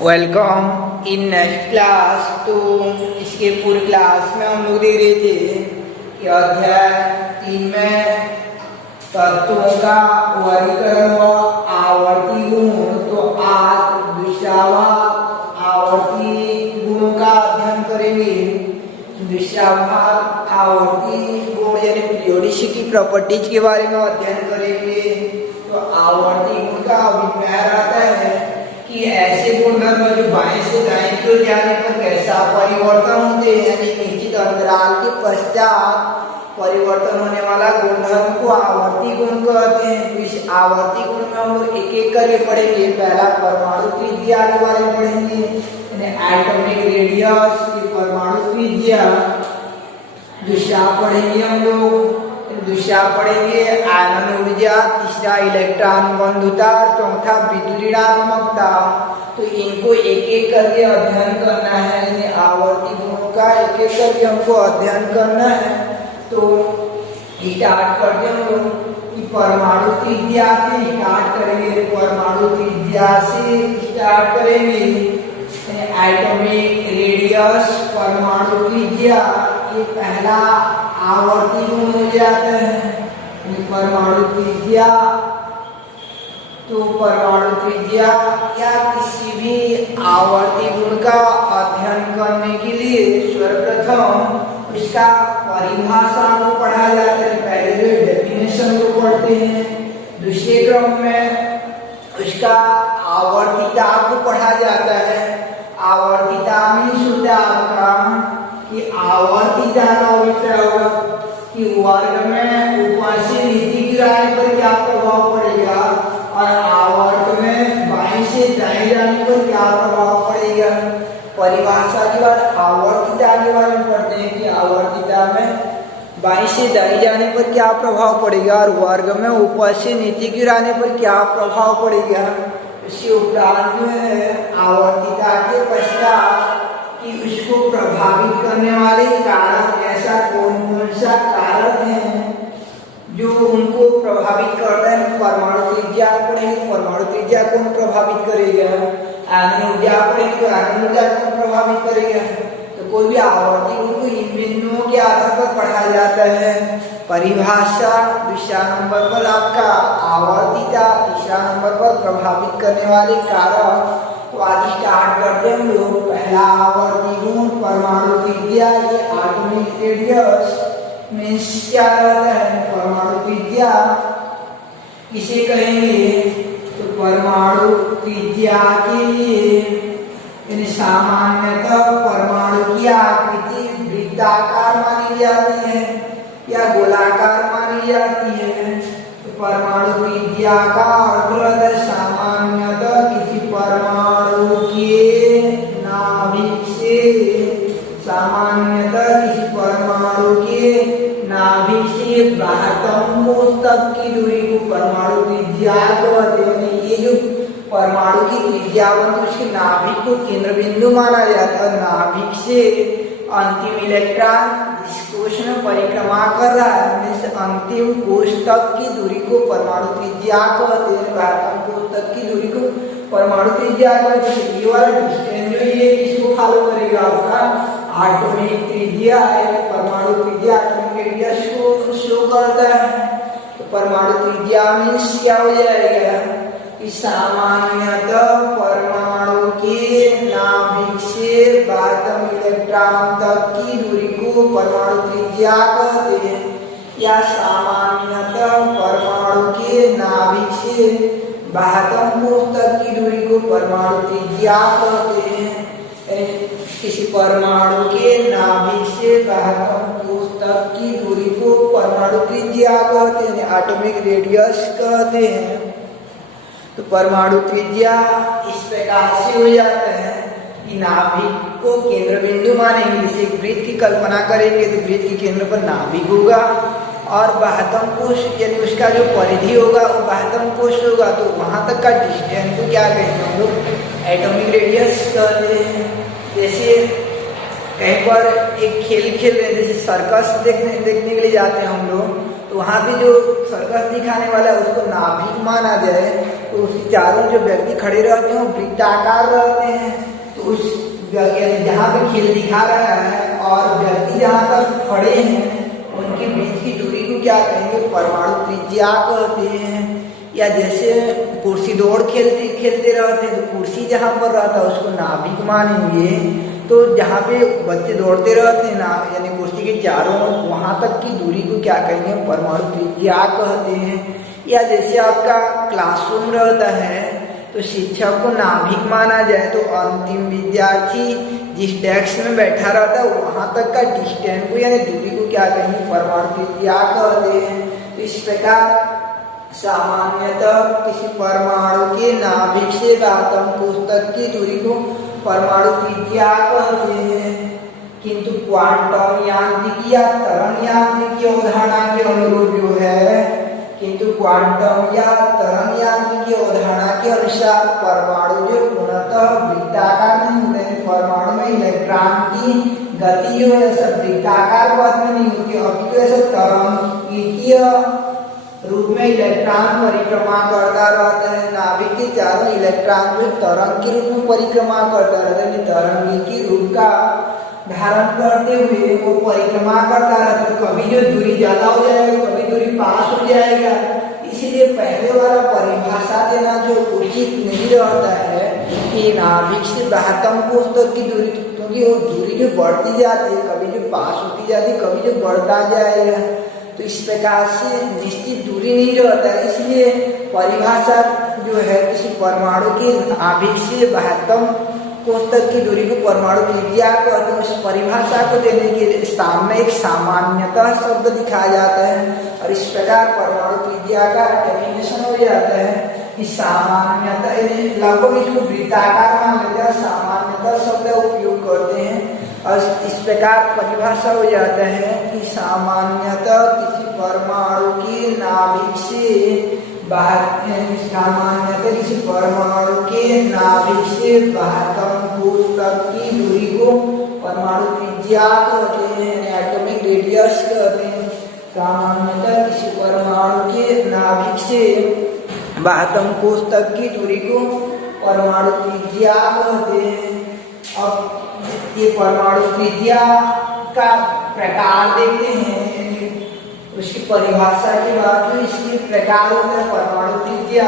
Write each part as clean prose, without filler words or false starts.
Welcome in next class. तो इसके पूर्व क्लास में हम लोग देख रहे थे कि अध्याय 3 में तत्वों का वर्गीकरण व आवर्ती गुण। तो आज दूसरा भाग आवर्ती गुणों का अध्ययन करेंगे। दूसरा भाग आवर्ती गुण यानी पीरियोडिसिटी प्रॉपर्टीज के बारे में अध्ययन करेंगे। तो आवर्ती गुण का अभिप्राय रहता है कि ऐसे गुणधर्म जो बाएं से दाएं की ओर जाने पर कैसा परिवर्तन होते हैं, यानी निश्चित अंतराल के पश्चात परिवर्तन होने वाला गुणधर्म को आवर्ती गुण कहते हैं। इस आवर्ती गुण में हम लोग एक एक करके पढ़ेंगे। पहला परमाणु त्रिज्या के बारे में पढ़ेंगे, यानी एटॉमिक रेडियस की परमाणु त्रिज्या। दूसरा पढ़ेंगे हम लोग आयनन ऊर्जा, तीसरा इलेक्ट्रॉन बंधुता, चौथा विद्युत ऋणात्मकता। तो इनको एक एक करके अध्ययन करना है, यानी आवर्ती गुणों का एक एक करके हमको अध्ययन करना है। तो स्टार्ट करते हैं हम लोग परमाणु त्रिज्या से स्टार्ट करेंगे। परमाणु त्रिज्या से स्टार्ट करेंगे। एटॉमिक रेडियस परमाणु त्रिज्या ये पहला आवर्ती गुण हो जाता है। परमाणु त्रिज्या, तो परमाणु त्रिज्या या किसी भी आवर्ती गुण का अध्ययन करने के लिए सर्वप्रथम इसका परिभाषा को पढ़ा जाता है। पहले जो डेफिनेशन को पढ़ते हैं, दूसरे क्रम में उसका आवर्तिता को पढ़ा जाता है। आवर्तिता में होता है आपका कि आवर्तिता का अभिप्राय होगा कि वर्ग में ऊपर से नीचे गिराने पर क्या प्रभाव पड़ेगा, और आवर्त में बाएं से दाएं जाने पर क्या प्रभाव पड़ेगा। परिभाषा के बाद आवर्तिता के बारे में पढ़ते हैं कि आवर्तिता में बाएं से दाएं जाने पर क्या प्रभाव पड़ेगा, और वर्ग में ऊपर से नीचे गिराने पर क्या प्रभाव पड़ेगा। इसके उपरांत जो है आवर्तिता के पश्चात कि उसको प्रभावित करने वाले कारक, ऐसा कौन कौन सा कारक है जो उनको प्रभावित करता है। परमाणु त्रिज्या पढ़ेंगे, परमाणु त्रिज्या कौन प्रभावित करेगा। आयनन ऊर्जा पढ़ेंगे तो आयनन ऊर्जा कौन प्रभावित करेगा। तो कोई भी आवर्ती गुण को इन बिंदुओं के आधार पर पढ़ा जाता है। परिभाषा दूसरा नंबर पर आपका आवर्तिता, तीसरा नंबर पर प्रभावित करने वाले कारक। तो आज स्टार्ट करते हैं हम लोग। पहला आवर्ती गुण परमाणु त्रिज्या, ये एटॉमिक रेडियस में क्या रहता है। परमाणु त्रिज्या किसे कहेंगे, तो परमाणु त्रिज्या के लिए सामान्यतः परमाणु की आकृति वृत्ताकार मानी जाती है या गोलाकार मानी जाती है। तो परमाणु त्रिज्या का अर्थ सामान्यतः किसी परमाणु के नाभिक से, सामान्यतः किसी परमाणु के नाभिक से बाह्यतम कोश तक की दूरी को परमाणु त्रिज्या कहते हैं। ये जो परमाणु की त्रिज्या बनती है उसके नाभिक को केंद्र बिंदु माना जाता है। नाभिक से अंतिम इलेक्ट्रॉन जिस कोश में परिक्रमा कर रहा है, अंतिम कोश तक की दूरी को परमाणु त्रिज्या कहते हैं। बाह्यतम कोश तक की दूरी को परमाणु त्रिज्या कहते हैं। ये वाला डिस्टेंस जो ये किसको फॉलो करेगा, आपका एटॉमिक त्रिज्या है। परमाणु त्रिज्या एटॉमिक रेडियस को शो करता है। तो परमाणु त्रिज्या मीन्स क्या हो जाएगा कि सामान्यतः परमाणु के नाभिक से बाह्यतम इलेक्ट्रॉन तक की दूरी को परमाणु त्रिज्या कहते हैं, या सामान्यतः परमाणु के नाभिक से बाह्यतम कोश तक की दूरी को परमाणु त्रिज्या कहते हैं। किसी परमाणु के नाभिक से बाह्यतम कोश तक की दूरी को परमाणु त्रिज्या कहते हैं, एटॉमिक रेडियस कहते हैं। तो परमाणु त्रिज्या इस प्रकार से हो जाता है कि नाभिक को केंद्र बिंदु मानेंगे। जैसे एक वृत्त की कल्पना करेंगे तो वृत्त के केंद्र पर नाभिक होगा, और बाह्यतम कोश यानी उसका जो परिधि होगा वो बाह्यतम कोश होगा। तो वहां तक का डिस्टेंस को क्या कहेंगे हम लोग, एटॉमिक रेडियस कहते हैं। जैसे कहीं पर एक खेल खेल रहे हैं, जैसे सर्कस देखने के लिए जाते हैं हम लोग, तो वहाँ पे जो सर्कस दिखाने वाला है उसको नाभिक माना जाए, तो उसके चारों जो व्यक्ति खड़े रहते हैं वो वृत्ताकार रहते हैं। तो उस जहाँ पे खेल दिखा रहा है और व्यक्ति जहाँ तक खड़े हैं उनके बीच की दूरी को क्या कहेंगे, परमाणु त्रिज्या कहते हैं। या जैसे कुर्सी दौड़ खेलते रहते हैं, तो कुर्सी जहाँ पर रहता है उसको नाभिक मानेंगे। तो जहाँ पे बच्चे दौड़ते रहते हैं ना, यानी कुर्सी के चारों ओर, वहाँ तक की दूरी को क्या कहेंगे, परमाणु त्रिज्या कहते हैं। या जैसे आपका क्लासरूम रहता है, तो शिक्षक को नाभिक माना जाए, तो अंतिम विद्यार्थी जिस डेस्क में बैठा रहता है वहाँ तक का डिस्टेंस को यानी दूरी को क्या कहेंगे, परमाणु त्रिज्या कहते हैं। तो इस प्रकार सामान्यतः किसी परमाणु के नाभिक से आतम कोश तक की दूरी को परमाणु त्रिज्या कहते हैं। किंतु क्वांटम यांत्रिकी या तरंग यांत्रिकी अवधारणा के अनुरूप जो है, किंतु क्वांटम या तरंग यांत्रिकी अवधारणा के अनुसार परमाणु जो पूर्णतः वृत्ताकार नहीं होते हैं। परमाणु में इलेक्ट्रॉन की गति जो है सब वृत्ताकार पथ में नहीं होती, अभी तो ऐसा तरंगीय रूप में इलेक्ट्रॉन परिक्रमा करता रहता है। नाभिक के चारों इलेक्ट्रॉन में तरंग के रूप में परिक्रमा करता रहता है, तरंगी की रूप का धारण करते हुए वो परिक्रमा करता रहता है। कभी जो दूरी ज्यादा हो जाएगा, कभी दूरी पास हो जाएगा। इसीलिए पहले वाला परिभाषा देना जो उचित नहीं रहता है कि नाभिक से महत्तम कोश तक की दूरी, क्योंकि वो दूरी जो बढ़ती जाती है, कभी जो पास होती जाती है, कभी जो बढ़ता जाएगा। तो इस प्रकार से निश्चित दूरी नहीं रहता है। इसलिए परिभाषा जो है किसी परमाणु की नाभिक से महत्तम कोश तक की दूरी को परमाणु त्रिज्या कहते हैं। उस परिभाषा को देने के लिए सामने एक सामान्यतः शब्द दिखाया जाता है और इस प्रकार परमाणु त्रिज्या का डेफिनेशन हो जाता है कि सामान्यतः लगभग इसको वृत्ताकार मान लेते हैं, सामान्यतः शब्द उपयोग करते हैं और इस प्रकार परिभाषा हो जाता है कि सामान्यतः किसी परमाणु की नाभिक से सामान्यतः किसी परमाणु के नाभिक से महत्तम कोश तक की दूरी को परमाणु त्रिज्या कहते हैं, एटॉमिक रेडियस कहते हैं। सामान्यतः किसी परमाणु के नाभिक से महत्तम कोश तक की दूरी को परमाणु त्रिज्या कहते हैं। अब ये परमाणु त्रिज्या का प्रकार देखते हैं, उसकी परिभाषा की बात तो इसके प्रकार होता है। परमाणु त्रिज्या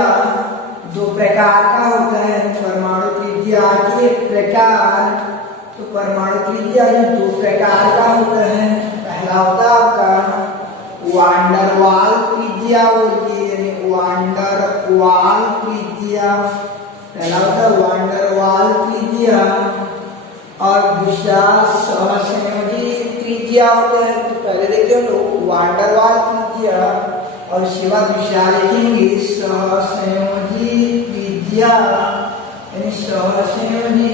दो प्रकार का होता है। परमाणु त्रिज्या के प्रकार, तो परमाणु त्रिज्या ये दो प्रकार का होता है। पहला होता है आपका वांडर वाल त्रिज्या बोलती है, यानी वांडर वाल त्रिज्या, पहला होता है वांडर वाल त्रिज्या और दूसरा सहसंयोजी त्रिज्या होता है। तो पहले देखते हो तो वांडर वाल त्रिज्या और उसके बाद दूसरा लिखेंगे सहसंयोजी त्रिज्या, यानी सहसंयोजी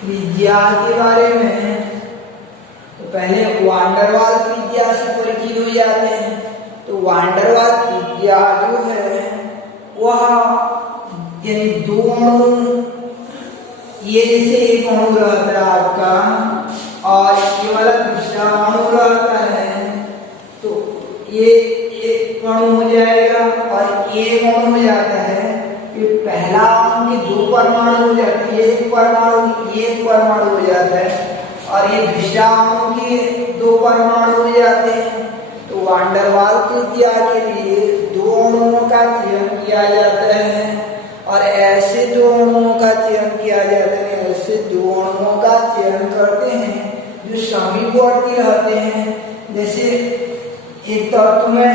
त्रिज्या के बारे में। तो पहले वांडर वाल त्रिज्या से परिचित हो जाते हैं। तो वांडर वाल त्रिज्या जो है वह यानी दो अणु, ये जैसे एक अणु रहता है आपका और ये वाला दूसरा अणु रहता है, तो ये एक अणु हो जाएगा और एक अणु हो जाता है। ये पहला अणु के दो परमाणु हो जाते हैं, एक परमाणु हो जाता है और ये दूसरा अणु के दो परमाणु हो जाते हैं। तो वांडर वाल त्रिज्या के लिए दो अणुओं का चयन किया जाता है और ऐसे दो अणुओं का चयन किया जाता है, ऐसे दो अणुओं का चयन करते हैं जो समीपवर्ती रहते हैं। जैसे एक तत्व में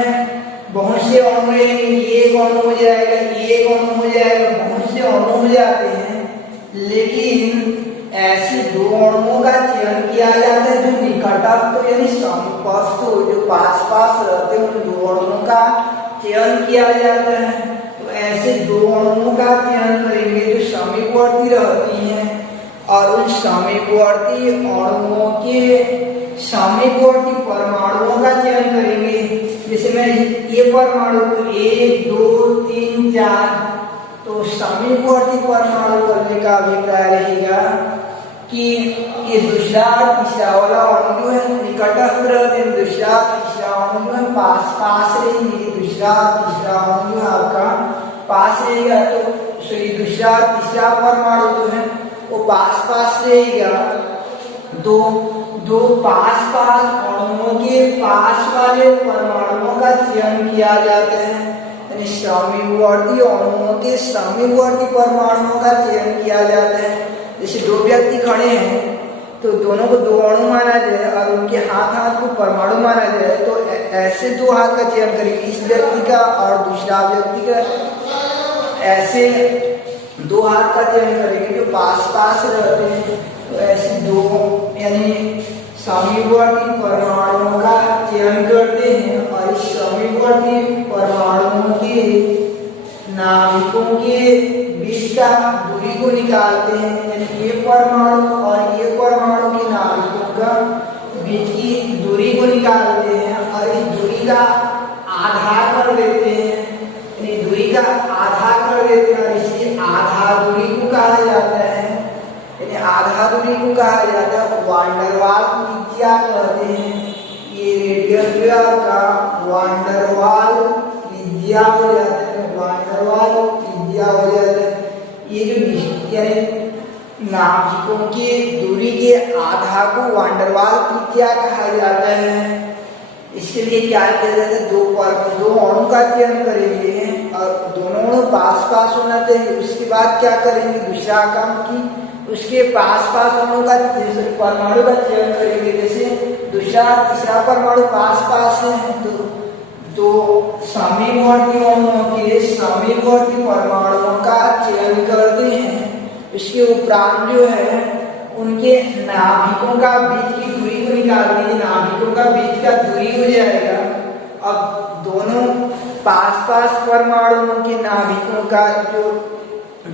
बहुत से अणु रहेंगे, एक अणु हो जाएगा, एक अणु हो जाएगा, बहुत से अणु हो जाते हैं, लेकिन ऐसे दो अणुओं का चयन किया जाता है जो निकटस्थ यानी समीपस्थ हो, जो पास पास रहते हैं, उन दो अणुओं का चयन किया जाता है। ऐसे दो अणुओं का चयन करेंगे जो समीपवर्ती रहती हैं और उन समीपवर्ती अणुओं के समीपवर्ती परमाणुओं का चयन करेंगे। जैसे मैं ये परमाणु को 1 2 3 4, तो समीपवर्ती परमाणु करने का अभिप्राय रहेगा कि ये दूसरा तीसरा वाला अणु जो है निकटस्थ रहते हैं, दूसरा तीसरा अणु जो है पास पास रहेंगे, दूसरा तीसरा अणु जो है आपका पास रहेगा, तो ये दूसरा तीसरा परमाणु जो है वो पास पास रहेगा। दो पास पास अणुओं के पास वाले परमाणुओं का चयन किया जाता है, यानी समीपवर्ती अणुओं के समीपवर्ती परमाणुओं का चयन किया जाता है। जैसे दो व्यक्ति खड़े हैं तो दोनों को दो अणु माना जाए और उनके हाथ हाथ को परमाणु माना जाए, तो ऐसे दो हाथ का चयन करेंगे, इस व्यक्ति का और दूसरा व्यक्ति का, ऐसे दो हाथ का चयन करेंगे जो पास पास रहते हैं। तो ऐसे दो यानी समीपवर्ती परमाणुओं का चयन करते हैं और इस समीपवर्ती परमाणुओं के नाभिकों के बीच का दूरी को निकालते हैं, यानी ये परमाणु और ये परमाणु के नाभिकों का बीच की दूरी को निकालते हैं और इस दूरी का आधा कर देते हैं, यानी दूरी का आधा कर देते हैं और इसी आधा दूरी को कहा जाता है, यानी आधा दूरी को कहा जाता है वान डेर वाल त्रिज्या कहते हैं। ये रेडियस जो है आपका वान डेर वाल त्रिज्या हो जाता है, वान डेर वाल त्रिज्या हो जाता है। ये जो यानी नाभिकों की दूरी के आधा को वान डेर वाल त्रिज्या कहा जाता है। इसके लिए क्या किया जाता है, दो अणु का चयन करेंगे और दोनों अणु पास पास होना चाहिए। उसके बाद क्या करेंगे, दूसरा काम की उसके पास पास अणु का परमाणु का चयन करेंगे। जैसे दूसरा तीसरा परमाणु पास पास है तो दो समीपवर्ती अणुओं के समीपवर्ती परमाणुओं का चयन करते हैं। इसके उपरांत जो है उनके नाभिकों का बीच की दूरी को निकालते हैं, नाभिकों का बीच का दूरी हो जाएगा। अब दोनों पास पास परमाणुओं के नाभिकों का जो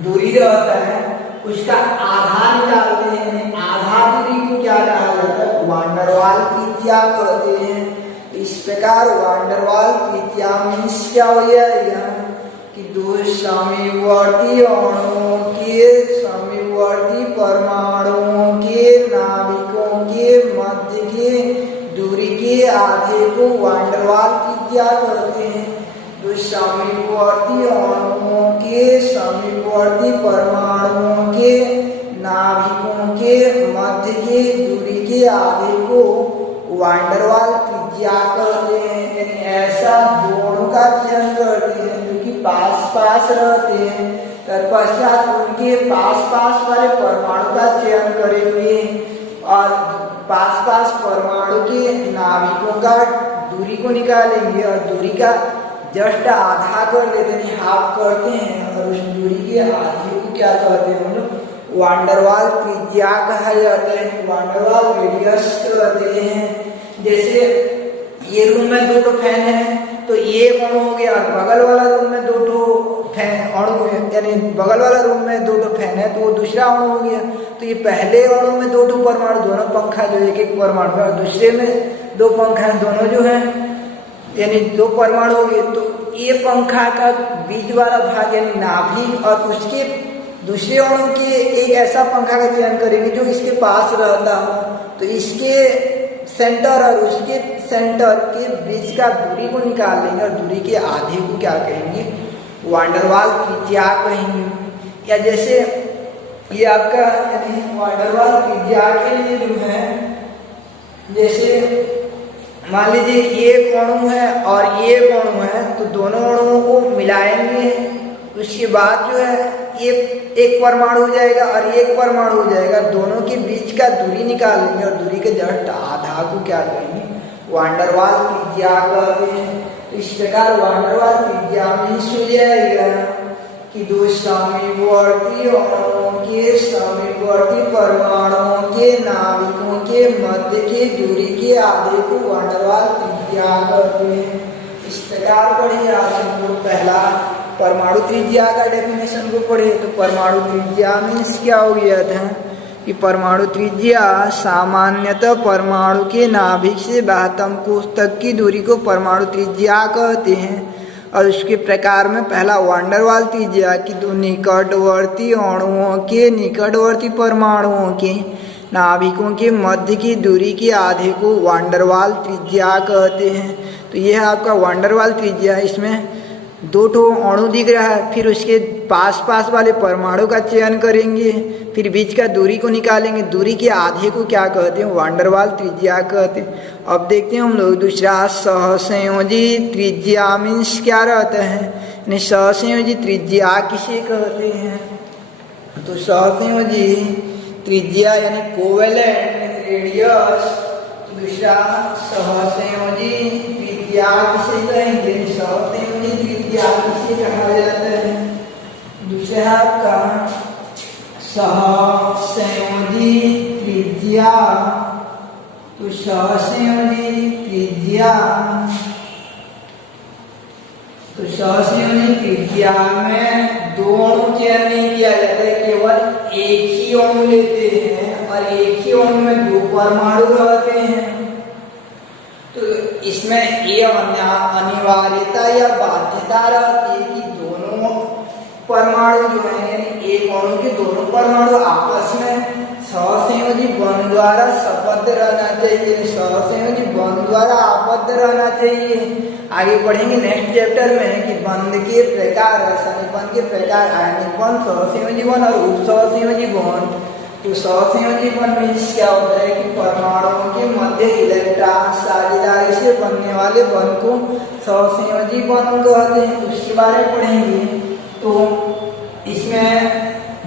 दूरी रहता है उसका आधा निकालते हैं, आधा दूरी को क्या कहा जाता है, वान डेर वाल त्रिज्या कहते हैं। इस प्रकार वान डेर वाल त्रिज्या मीन्स क्या हो जाएगा कि दो समीपवर्ती अणुओं के समीपवर्ती परमाणुओं के नाभिकों के मध्य के दूरी के आधे को वान डेर वाल त्रिज्या कहते हैं। दो समीपवर्ती अणुओं के समीपवर्ती परमाणुओं के नाभिकों के मध्य के दूरी के आधे को वान डेर वाल त्रिज्या कहते हैं। यानी ऐसा दोनों का चयन करते हैं जो कि पास पास रहते हैं, तत्पश्चात उनके पास पास वाले परमाणु का चयन करेंगे और पास पास परमाणु के नाभिकों का दूरी को निकालेंगे और दूरी का जस्ट आधा कर लेते हैं, हाफ करते हैं और उस दूरी के आधे को क्या कहते हैं, हम लोग वान डेर वाल त्रिज्या कहा जाता है, वान डेर वाल रेडियस कहते हैं। जैसे ये रूम में दो फैन है तो ये अणु हो गया और बगल वाला रूम में दो फैन अणु, यानी बगल वाला रूम में दो फैन है तो वो दूसरा अणु हो गया। तो ये पहले अणु में दो परमाणु, दोनों पंखा जो एक एक परमाणु है, और दूसरे में दो पंखा है, दोनों जो है यानी दो परमाणु हो गए। तो ये पंखा का बीच वाला भाग यानी नाभिक और उसके दूसरे अणु के एक ऐसा पंखा का चयन करेंगे जो इसके पास रहता हो, तो इसके सेंटर और उसके सेंटर के बीच का दूरी को निकाल लेंगे और दूरी के आधे को क्या कहेंगे, वान डेर वाल त्रिज्या कहेंगे। या जैसे ये आपका यानी वान डेर वाल त्रिज्या के लिए जो है, जैसे मान लीजिए एक अणु है और ये अणु है तो दोनों अणुओं को मिलाएंगे, उसके बाद जो है एक परमाणु हो जाएगा और एक परमाणु हो जाएगा, दोनों के बीच का दूरी निकाल लेंगे और दूरी के जस्ट आधा को क्या करेंगे, वान डेर वाल त्रिज्या कहते हैं। इस प्रकार वान डेर वाल त्रिज्या मीन्स हो जाएगा कि दो समीपवर्ती अणुओं के समीपवर्ती परमाणुओं के नाभिकों के मध्य के दूरी के आधे को वान डेर वाल त्रिज्या कहते हैं। इस प्रकार पढ़े आज हम लोग पहला परमाणु त्रिज्या का डेफिनेशन को पढ़े। तो परमाणु त्रिज्या मीन्स क्या हो गया था कि परमाणु त्रिज्या सामान्यतः परमाणु के नाभिक से बाह्यतम कोश तक की दूरी को परमाणु त्रिज्या कहते हैं। और उसके प्रकार में पहला वान डेर वाल त्रिज्या की दो निकटवर्ती अणुओं के निकटवर्ती परमाणुओं के नाभिकों के मध्य की दूरी के आधे को वांडरवाल त्रिज्या कहते हैं। तो यह है आपका वांडरवाल त्रिज्या। इसमें दो ठो अणु दिख रहा है, फिर उसके पास पास वाले परमाणु का चयन करेंगे, फिर बीच का दूरी को निकालेंगे। दूरी के आधे को क्या कहते हैं? वांडरवाल त्रिज्या कहते हैं। अब देखते हैं हम लोग दूसरा सहसंयोजी त्रिज्या मीन्स क्या रहता है, सहसंयोजी त्रिज्या किसे कहते हैं? तो सहसंयोजी त्रिज्या यानी कोवेलेंट रेडियस। दूसरा सहसंयोजी त्रिज्या किसे कहेंगे? सहसंयोजी त्रिज्या किसे कहा जाता है? दूसरा आपका सहसंयोजी त्रिज्या। तो सहसंयोजी त्रिज्या, तो सहसंयोजी त्रिज्या में दो अणु चयन नहीं किया जाता है, केवल एक ही अणु लेते हैं और एक ही अणु में दो परमाणु रहते हैं। तो इसमें ये अनिवार्यता या बाध्यता रहती है कि दोनों परमाणु जो है यानी एक अणु के दोनों परमाणु आपस में सहसंयोजी बंध द्वारा संबद्ध रहना चाहिए, सहसंयोजी बंध द्वारा आबद्ध रहना चाहिए। आगे पढ़ेंगे नेक्स्ट चैप्टर में कि बंध के प्रकार, रासायनिक बंध के प्रकार, आयनिक बंध, सहसंयोजी बंध और उपसहसंयोजी बंध। तो सहसंयोजी बंध मीन्स क्या होता है कि परमाणुओं के मध्य इलेक्ट्रॉन साझेदारी से बनने वाले बंध को सहसंयोजी बंध कहते हैं। उसके बारे में पढ़ेंगे। तो इसमें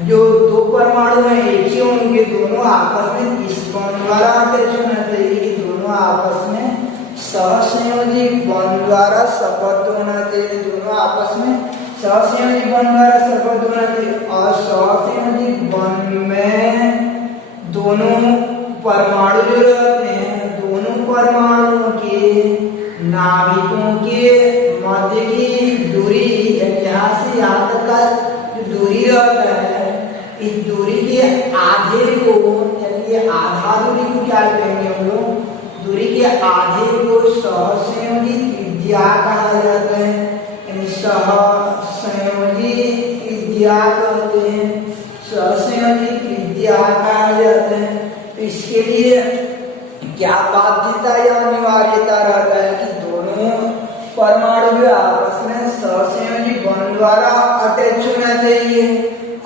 जो दो परमाणु हैं एक ही होंगे, दोनों आपस में किस बंध द्वारा अटैच होना चाहिए कि दोनों आपस में सहसंयोजी बंध द्वारा संबद्ध होना चाहिए। दोनों आपस में सहसंयोजी बंध द्वारा संबद्ध होना चाहिए। और सहसंयोजी बंध में दोनों परमाणु जो रहते हैं, दोनों परमाणुओं के नाभिकों के मध्य की दूरी यहाँ से यहाँ तक का जो दूरी रहता है, इस दूरी के आधे को यानी आधा दूरी को क्या कहेंगे हम लोग? दूरी के आधे को सहसंयोजी त्रिज्या कहा जाता है, यानी सहसंयोजी त्रिज्या कहते हैं, सहसंयोजी त्रिज्या कहा जाता है। तो इसके लिए क्या बाध्यता या अनिवार्यता रहता है कि दोनों परमाणु जो आपस में सहसंयोजी बंध द्वारा अटैच होना चाहिए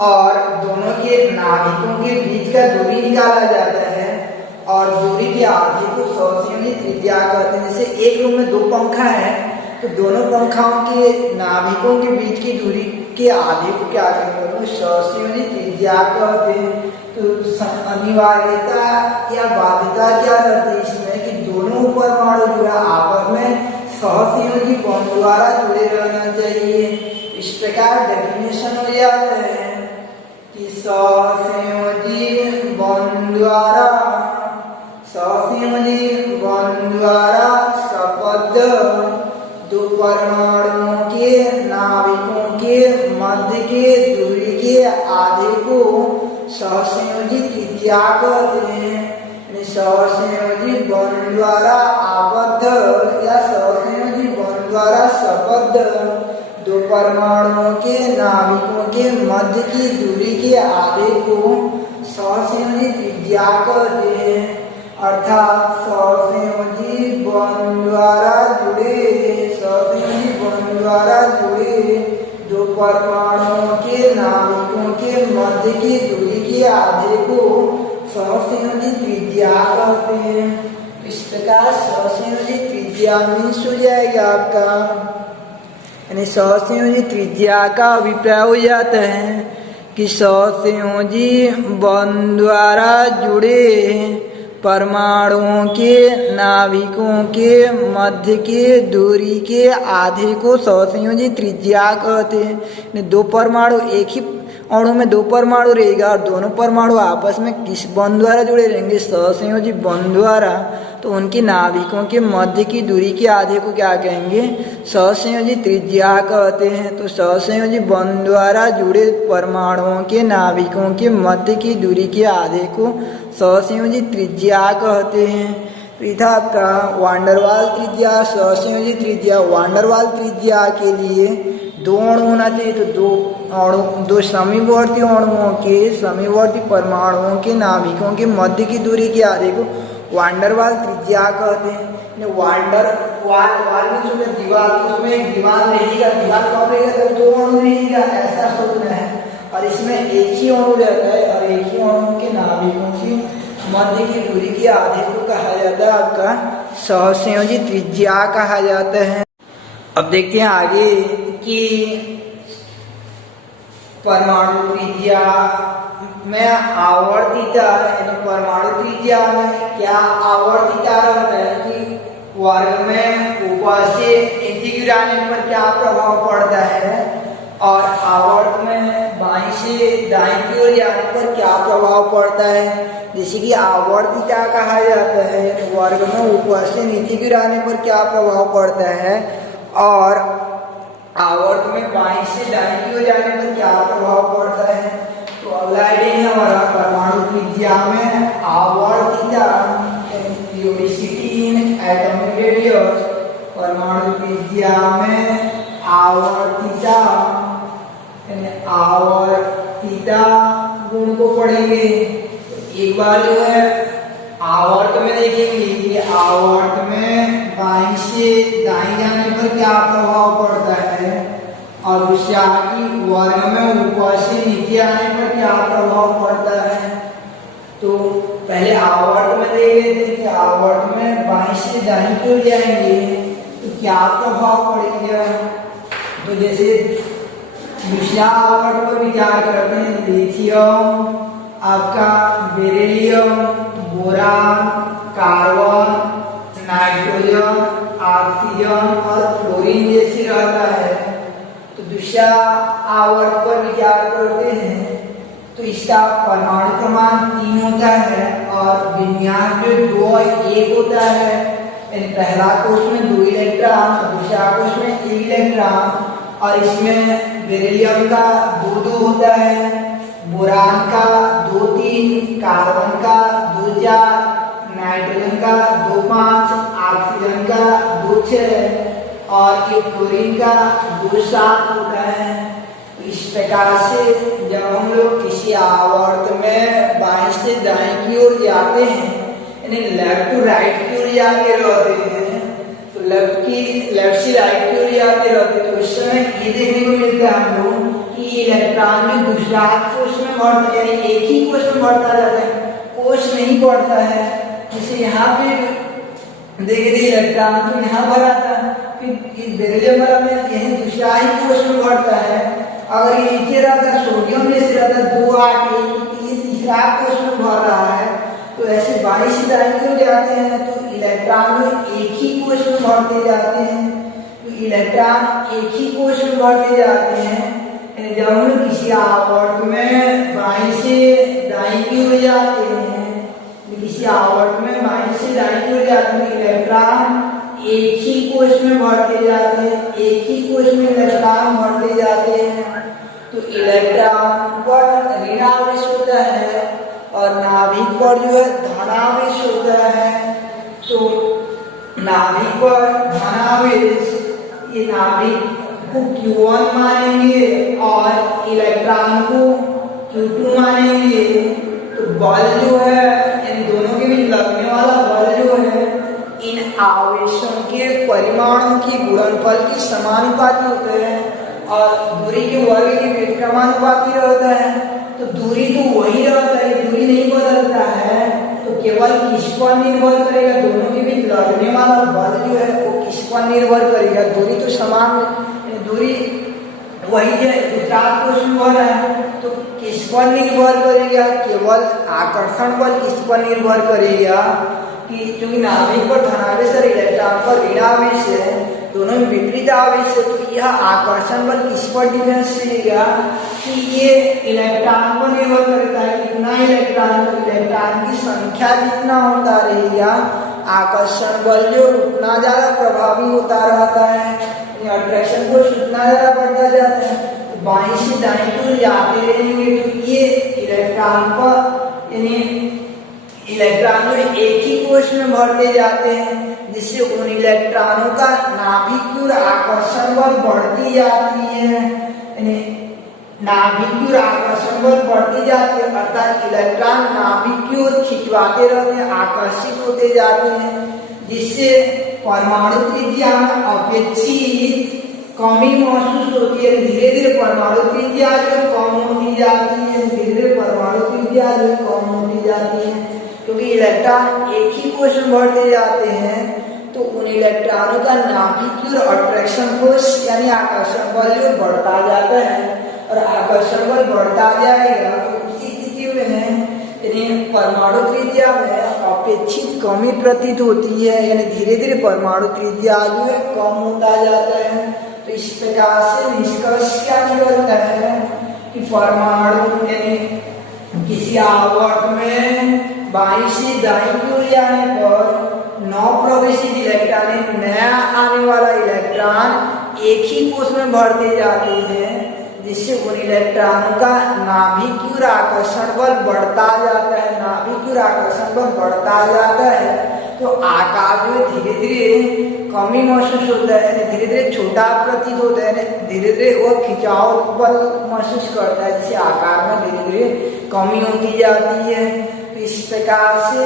और दोनों के नाभिकों के बीच का दूरी निकाला जाता है और दूरी के आधे को सहसंयोजी त्रिज्या कहते हैं। जैसे एक रूम में दो पंखा है तो दोनों पंखाओं के नाभिकों के बीच की दूरी के आधे को क्या कहते हैं? सहसंयोजी त्रिज्या कहते हैं। तो अनिवार्यता या बाध्यता क्या रहती है इसमें कि दोनों परमाणु जो है आपस में सहसंयोजी बंध द्वारा जुड़े रहना चाहिए। इस प्रकार डेफिनेशन हो जाता है कि सहसंयोजी बंध द्वारा संबद्ध दो परमाणुओं के नाभिकों के मध्य के दूरी के आधे को सहसंयोजी त्रिज्या कहते हैं। सहसंयोजी बंध द्वारा आबद्ध या सहसंयोजी बंध द्वारा संबद्ध दो परमाणुओं के नाभिकों के मध्य की दूरी के आधे को सहसंयोजी त्रिज्या कहते हैं। अर्थात सहसंयोजी बंध द्वारा जुड़े दो परमाणुओं के नाभिकों के मध्य की दूरी के आधे को सहसंयोजी त्रिज्या कहते हैं। इस प्रकार सहसंयोजी त्रिज्या मीन्स हो जाएगा आपका, यानी सहसंयोजी त्रिज्या का अभिप्राय हो जाता है कि सहसंयोजी बंध द्वारा जुड़े परमाणुओं के नाभिकों के मध्य के दूरी के आधे को सहसंयोजी त्रिज्या कहते हैं। दो परमाणु एक ही अणु में दो परमाणु रहेगा और दोनों परमाणु आपस में किस बंध द्वारा जुड़े रहेंगे? सहसंयोजी बंध द्वारा। तो उनके नाभिकों के मध्य की दूरी के आधे को क्या कहेंगे? सहसंयोजी त्रिज्या कहते हैं। तो सहसंयोजी बंध द्वारा जुड़े परमाणुओं के नाभिकों के मध्य की दूरी के आधे को सहसंयोजी त्रिज्या कहते हैं। तो तो इधर आपका वांडरवाल त्रिज्या, सहसंयोजी त्रिज्या। वांडरवाल त्रिज्या के लिए दो अणु होना चाहिए, तो दो समीवर्ती अणुओं के, समीवर्ती परमाणुओं के नाभिकों के मध्य की दूरी के आधे को वांडरवाल त्रिज्या कहते हैं। वाल में जो दीवार, तो उसमें एक दीवार रहेगा, दीवार कब रहेगा, तो दो अणु रहेगा, ऐसा सोचना है। और इसमें एक ही अणु रहता है, और एक ही अणु के नाभिकों की मध्य की दूरी के आधे को कहा जाता है आपका सहसंयोजी त्रिज्या कहा जाता है। अब देखते हैं आगे कि परमाणु त्रिज्या में आवर्तिता, परमाणु त्रिज्या में क्या आवर्तिता रहता है कि वर्ग में ऊपर से नीचे गिराने पर क्या प्रभाव पड़ता है, और आवर्त में बाईं से दाईं की ओर जाने पर क्या प्रभाव पड़ता है। जैसे कि आवर्तिता कहा जाता है, वर्ग में ऊपर से नीचे गिराने पर क्या प्रभाव पड़ता है, और आवर्त में बाईं से दाईं की ओर जाने पर क्या प्रभाव पड़ता है। तो अगला हेडिंग है हमारा परमाणु त्रिज्या में आवर्तिता, पीरियोडिसिटी इन एटॉमिक रेडियस। परमाणु त्रिज्या में आवर्तिता, आवर्तिता गुण को पढ़ेंगे। एक बार जो है आवर्त में देखेंगे कि आवर्त में बाईं से दाईं जाने पर क्या प्रभाव पड़ता है, और दूसरा कि वर्ग में ऊपर से नीचे आने पर क्या प्रभाव पड़ता है। तो पहले आवर्त में देख लेते हैं कि आवर्त में बाईं से दाईं की ओर जाएंगे तो क्या प्रभाव पड़ेगा। तो जैसे दूसरा आवर्त पर विचार करते हैं, लिथियम, आपका beryllium, boron, carbon, nitrogen, oxygen और फ्लोरीन जैसे रहता है। तो दूसरा आवर्त पर विचार करते हैं तो इसका परमाणु क्रमांक 3 होता है और विन्यास जो 2 और 1 होता है। पहला कोष में 2 इलेक्ट्रॉन और दूसरा कोष में 1 इलेक्ट्रॉन, और इसमें बेरिलियम का 2-2 होता है, बोरान का 2-3, कार्बन का 2-4, नाइट्रोजन का 2-5, ऑक्सीजन का 2-6 और ये फ्लोरीन का 2-7 होता है। इस प्रकार से जब हम लोग किसी आवर्त में बाईं से दाईं की ओर जाते हैं, यानी लेफ्ट टू राइट की ओर जाते रहते हैं, तो लेफ्ट से राइट की ओर जाते रहते हैं, तो उस समय ये देखने को मिलता है हम लोग कि इलेक्ट्रॉन में दूसरा कोष में बढ़ता, यानी एक ही कोष में बढ़ता जाता है, कोष नहीं बढ़ता है। जैसे यहाँ पे देखिए इलेक्ट्रॉन तो यहाँ भरा था, फिर बेरिलियम वाला में यही दूसरा ही कोष में बढ़ता है। अगर ये नीचे रहता, सोडियम जैसे रहता 2-8, तो ये तीसरा कोष में भर रहा है। तो ऐसे बाईं से दाईं की ओर जाते हैं तो इलेक्ट्रॉन एक ही कोष में बढ़ते जाते हैं, तो इलेक्ट्रॉन एक ही कोष में बढ़ते जाते हैं। जब हम किसी आवर्त में बाईं से दाईं की ओर जाते हैं, किसी आवर्त में बाईं से दाईं की ओर जाते हैं, इलेक्ट्रॉन एक ही कोष में बढ़ते जाते हैं, एक ही कोष में इलेक्ट्रॉन बढ़ते जाते हैं। तो इलेक्ट्रॉन पर ऋणावेश होता है और नाभिक पर जो है धनावेश होता है। तो नाभिक पर धनावेश, ये नाभिक को Q1 मानेंगे और इलेक्ट्रॉन को Q2 मानेंगे। तो बल जो है इन दोनों के बीच लगने वाला बल जो है इन आवेशों के परिमाणों की गुणनफल की समानुपाती होते हैं और दूरी के वर्ग के व्यक्रमानुपाती रहता है। तो दूरी तो वही रहता है, दूरी नहीं बदलता है। तो केवल किस पर निर्भर करेगा, दोनों के बीच लगने वाला बल जो है वो किस पर निर्भर करेगा। दूरी तो समान, दूरी वही है, दूसरा क्वेश्चन हो रहा है तो किस पर निर्भर करेगा, केवल आकर्षण बल किस पर निर्भर करेगा कि क्योंकि नाभिक पर धनावेश और इलेक्ट्रॉन पर ऋणावेश है, दोनों में विपरीत आवेश है। तो यह आकर्षण बल किस पर डिफरेंस करेगा कि ये इलेक्ट्रॉन पर निर्भर करता है, कितना इलेक्ट्रॉन, तो इलेक्ट्रॉन की संख्या जितना होता रहेगा आकर्षण बल जो उतना ज्यादा प्रभावी होता रहता है, अट्रैक्शन फोर्स उतना ज्यादा बढ़ता जाता है। तो बाईं से दाईं को जाते रहेंगे तो ये इलेक्ट्रॉन पर, यानी इलेक्ट्रॉन जो एक ही कोश में भरते जाते हैं, जिससे उन इलेक्ट्रॉनों का नाभिक की ओर आकर्षण बल बढ़ती जाती है। नाभिक की ओर आकर्षण बल बढ़ती जाती है, अर्थात इलेक्ट्रॉन नाभिक की ओर खिंचवाते रहते हैं, आकर्षित होते जाते हैं, जिससे परमाणु त्रिज्या में अपेक्षित कमी महसूस होती है। धीरे धीरे परमाणु त्रिज्या जो कम होती जाती है, धीरे धीरे परमाणु त्रिज्या जो कम होती जाती है, क्योंकि इलेक्ट्रॉन एक ही कोश में बढ़ते जाते हैं, तो उन इलेक्ट्रॉनों का नाभिक की ओर अट्रैक्शन फोर्स यानी आकर्षण बल जो बढ़ता जाता है, और आकर्षण बल बढ़ता जाएगा तो उसी स्थिति में परमाणु त्रिज्या में अपेक्षित कमी प्रतीत होती है, यानी धीरे धीरे परमाणु त्रिज्या जो है कम होता जाता है। तो इस प्रकार से निष्कर्ष क्या निकलता है कि परमाणु यानी किसी आवर्त में बाईं से दाईं की ओर जाने पर 9 प्रवेशित इलेक्ट्रॉन, नया आने वाला इलेक्ट्रॉन एक ही कोश में भरते जाते हैं, जिससे उन इलेक्ट्रॉनों का नाभिक की ओर आकर्षण बल बढ़ता जाता है। नाभिक की ओर आकर्षण बल बढ़ता जाता है तो आकार जो धीरे धीरे कमी महसूस होता है, धीरे धीरे छोटा प्रतीत होता है, धीरे धीरे वो खिंचाव बल महसूस करता है, जिससे आकार में धीरे धीरे कमी होती जाती है। तो इस प्रकार से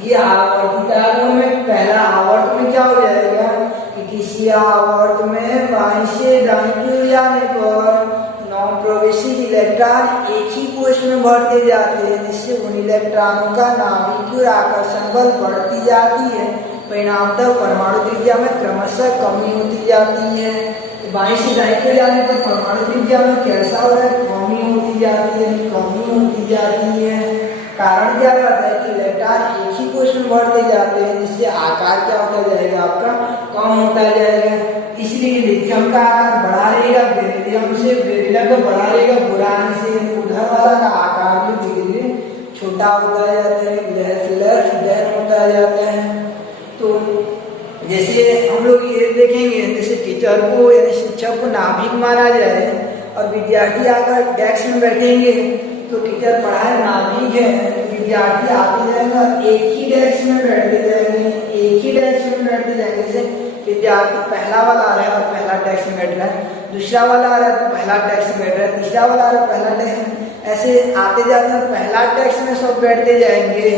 ये आवर्तिताओं में पहला आवर्त में क्या हो जाएगा कि किसी आवर्त में बाईं से दाईं की ओर जाने पर 9 प्रवेशित इलेक्ट्रॉन एक ही कोश में भरते जाते हैं, जिससे उन इलेक्ट्रॉनों का नाभिक की ओर आकर्षण बल बढ़ती जाती है। परिणामतः परमाणु त्रिज्या में क्रमशः कमी होती जाती है। तो बाईं से दाईं की ओर जाने पर परमाणु त्रिज्या में कैसा हो रहा है, कमी होती जाती है, कमी होती जाती है। कारण क्या रहता है कि इलेक्ट्रॉन एक ही कोश में बढ़ते जाते हैं, जिससे आकार क्या होता जाएगा, आपका कम होता जाएगा। इसलिए लिथियम का आकार बढ़ा रहेगा, बेरिलियम से बेरिलियम को बढ़ा रहेगा, बोरान से उधर वाला का आकार भी धीरे धीरे छोटा होता जाता है, लेस देन होता जाता है। तो जैसे हम लोग ये देखेंगे, जैसे टीचर को यानी शिक्षक को नाभिक माना जाए और विद्यार्थी आकर डेस्क में बैठेंगे तो टीचर पढ़ाए नाभिक है, विद्यार्थी आते जाएंगे एक ही डेस्क में बैठते जाएंगे, एक ही डेस्क में बैठते जाएंगे। जैसे विद्यार्थी पहला वाला आ रहा है और पहला डेस्क में बैठ रहा है, दूसरा वाला आ रहा है पहला डेस्क में बैठ रहा है, तीसरा वाला आ रहा है पहला डेस्क में, ऐसे आते जाते हैं पहला डेस्क में सब बैठते जाएंगे।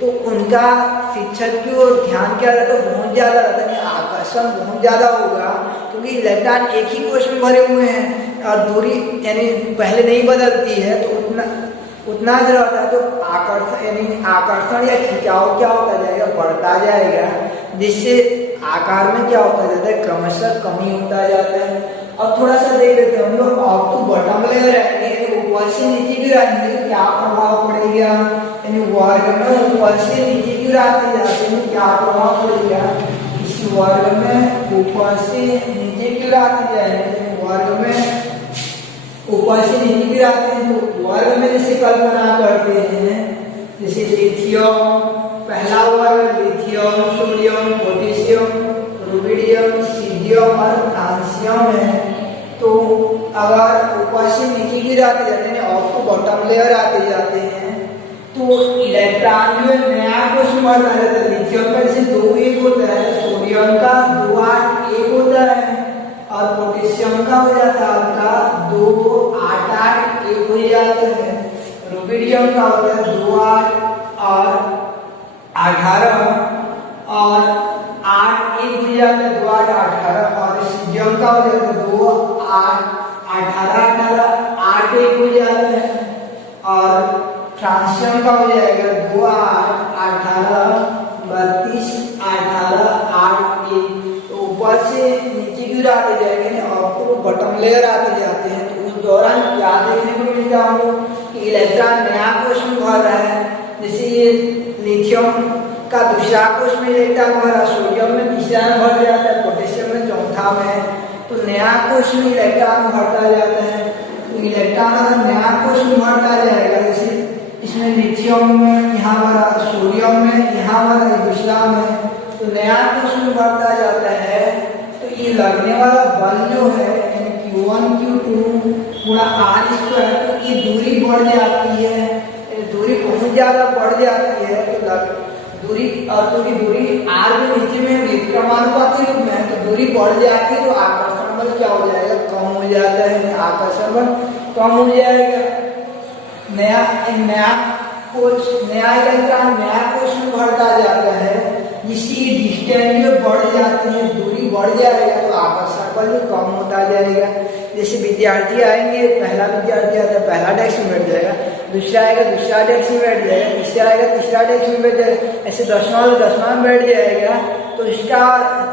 तो उनका शिक्षक की ओर ध्यान क्या रहता है, बहुत ज्यादा रहता है, आकर्षण बहुत ज्यादा होगा, क्योंकि इलेक्ट्रॉन एक ही कोश में भरे हुए हैं और दूरी यानी पहले नहीं बदलती है, तो उतना जो रहता है तो आकर्षण या खिंचाव क्या होता जाएगा, बढ़ता जाएगा, जिससे आकार में क्या होता जाता है, क्रमशः कमी होता जाता है। अब थोड़ा सा देख लेते हैं हम लोग, ऑफ टू बॉटम लेयर रहेंगे, ऊपर से नीचे की रहेंगे तो क्या प्रभाव पड़ेगा, यानी वर्ग में ऊपर से नीचे की आते जाते हैं क्या प्रभाव पड़ेगा, इस वर्ग में ऊपर से नीचे की आते जाएंगे, वर्ग में ऊपर से नीचे की आते हैं तो वर्ग में जैसे कल्पना करते हैं, जैसे लिथियम पहला वर्ग, lithium, sodium, potassium, rubidium, caesium और फ्रांसियम है। तो अगर ऊपर से नीचे की आते जाते हैं, ऑफ टू बॉटम लेयर आते जाते हैं, तो इलेक्ट्रॉन जो है नया कोश में बढ़ता जाता है। लिथियम का जैसे 2 1 होता है, सोडियम का 2 8 1 होता है, और पोटेशियम का हो जाता है आपका 2 8 8 1 हो जाता है। रुबिडियम का होता है 2 8 और 18 और 8 1 हो जाता है, 2 8 18, और सीजियम का हो जाता है 2 8 18 18 8 1 हो जाता है, और फ्रांसियम का हो जाएगा 2 8 18 32 18 8 1। तो ऊपर से नीचे की ओर आते जाएंगे और तो बॉटम लेयर आते जाते हैं, तो उस दौरान क्या देखने को मिलता है कि इलेक्ट्रॉन नया कोश में भर रहा है। जैसे ये लिथियम का दूसरा कोश में इलेक्ट्रॉन भरा, सोडियम में तीसरा में भर जाता है, पोटेशियम में चौथा में, तो नया कोश में इलेक्ट्रॉन भरता जाता है। तो इलेक्ट्रॉन अगर नया कोश में भरता जाएगा, जैसे इसमें लिथियम में यहाँ भरा, सोडियम में यहाँ भरा, दूसरा में, तो नया कोश में भरता जाता है, तो ये लगने वाला बल जो है यानी Q1 Q2 गुणा R स्क्वायर, तो ये दूरी बढ़ जाती है, दूरी बहुत ज्यादा बढ़ जाती है, तो दूरी की दूरी r के नीचे में विक्रमानुपाती रूप में है, तो दूरी बढ़ जाती है तो आकर्षण बल क्या हो जाएगा, कम हो जाता है, आकर्षण बल कम हो जाएगा। नया इलेक्ट्रॉन नया कोश में बढ़ता जाता है, जिसकी डिस्टेंस बढ़ जाती है, दूरी बढ़ जाएगा तो आकर्षण बल भी कम होता जाएगा। जैसे विद्यार्थी आएंगे, पहला विद्यार्थी आता है पहला डेस्क में बैठ जाएगा, दूसरा आएगा दूसरा डेस्क में बैठ जाएगा, तीसरा आएगा तीसरा डेस्क में बैठ जाएगा, ऐसे 10वां वाला 10वां में बैठ जाएगा, तो इसका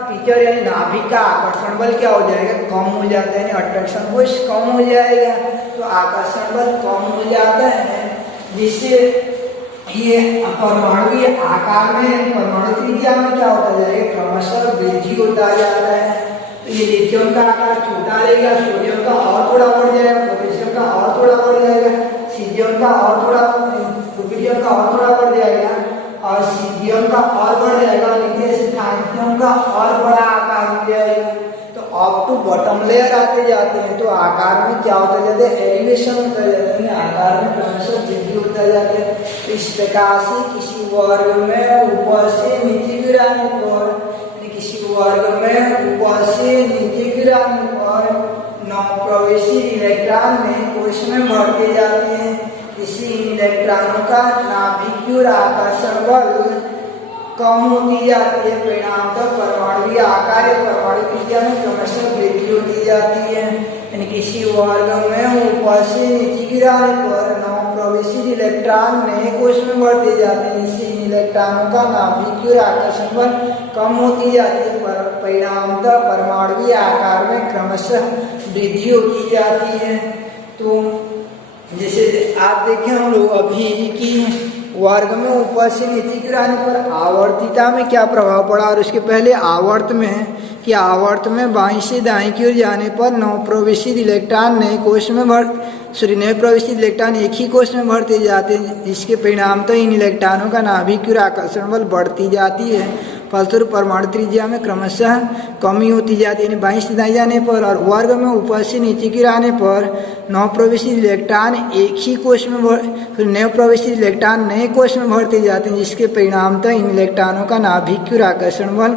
टीचर यानी नाभिक का आकर्षण बल क्या हो जाएगा, कम हो जाता है, अट्रैक्शन फोर्स कम हो जाएगा, तो आकर्षण बल कम हो जाता है, जिससे ये परमाणु आकार में परमाणु त्रिज्या में क्या होता जाएगा, क्रमशः वृद्धि होता जाता है। तो ये लिथियम का आकार छोटा रहेगा, सोडियम का और थोड़ा बढ़ जाएगा, पोटेशियम का और थोड़ा बढ़ जाएगा, सीजियम का और थोड़ा, रुबिडियम का और थोड़ा बढ़ जाएगा, और सीजियम का और बढ़ जाएगा, और लिथियम का और बड़ा आकार हो जाएगा। तो अप टू बॉटम लेयर आते जाते हैं, तो आकार में क्या होता जाता है, एलिवेशन होता जाता है, आकार में क्रमशः वृद्धि होता जाता है। तो इस प्रकार से किसी वर्ग में ऊपर से नीचे गिराने पर, किसी वर्ग में ऊपर से नीचे गिराने पर नौ प्रवेशी इलेक्ट्रॉन में कोश में बढ़ते जाते हैं। इसी इलेक्ट्रॉनों का नाभिकीय आकर्षण बल कम होती जाती है, परिणामतः परमाणु आकार या परमाणु त्रिज्या में क्रमशः वृद्धि होती जाती है। यानी किसी वर्ग में ऊपर से नीचे गिराने पर नौ प्रवेशी इलेक्ट्रॉन नए कोश में बढ़ते जाते हैं, इसी इलेक्ट्रॉनों का नाभिकीय आकर्षण बल कम होती जाती है, परिणामतः परमाणु आकार में क्रमशः वृद्धि होती जाती है। तो जैसे आप देखें हम लोग अभी कि वर्ग में ऊपर से नीचे गिराने पर आवर्तिता में क्या प्रभाव पड़ा, और उसके पहले आवर्त में है कि आवर्त में बाईं से दाईं की ओर जाने पर नौ प्रवेशित इलेक्ट्रॉन नए कोश में नए प्रवेशित इलेक्ट्रॉन एक ही कोश में बढ़ते जाते हैं, जिसके परिणाम तो इन इलेक्ट्रॉनों का नाभिकीय आकर्षण बल बढ़ती जाती है, फलस्वरूप परमाणु त्रिज्या में क्रमशः कमी होती जाती है। बाईं से दाईं जाने पर और वर्ग में ऊपर से नीचे गिराने पर नौ प्रवेशित इलेक्ट्रॉन एक ही कोश में फिर नए प्रवेशित इलेक्ट्रॉन नए कोश में बढ़ते जाते हैं, जिसके परिणामतः इन इलेक्ट्रॉनों का नाभिकीय आकर्षण बल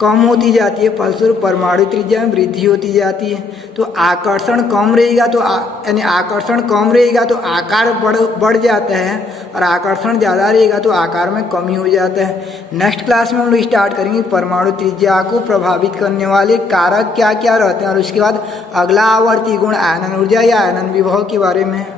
कम होती जाती है, फलस्वरूप परमाणु त्रिज्या में वृद्धि होती जाती है। तो आकर्षण कम रहेगा तो यानी आकर्षण कम रहेगा तो आकार बढ़ जाता है, और आकर्षण ज़्यादा रहेगा तो आकार में कमी हो जाता है। नेक्स्ट क्लास में हम लोग स्टार्ट करेंगे परमाणु त्रिज्या को प्रभावित करने वाले कारक क्या क्या रहते हैं, और उसके बाद अगला आवर्ती गुण आयनन ऊर्जा या आयनन विभव के बारे में।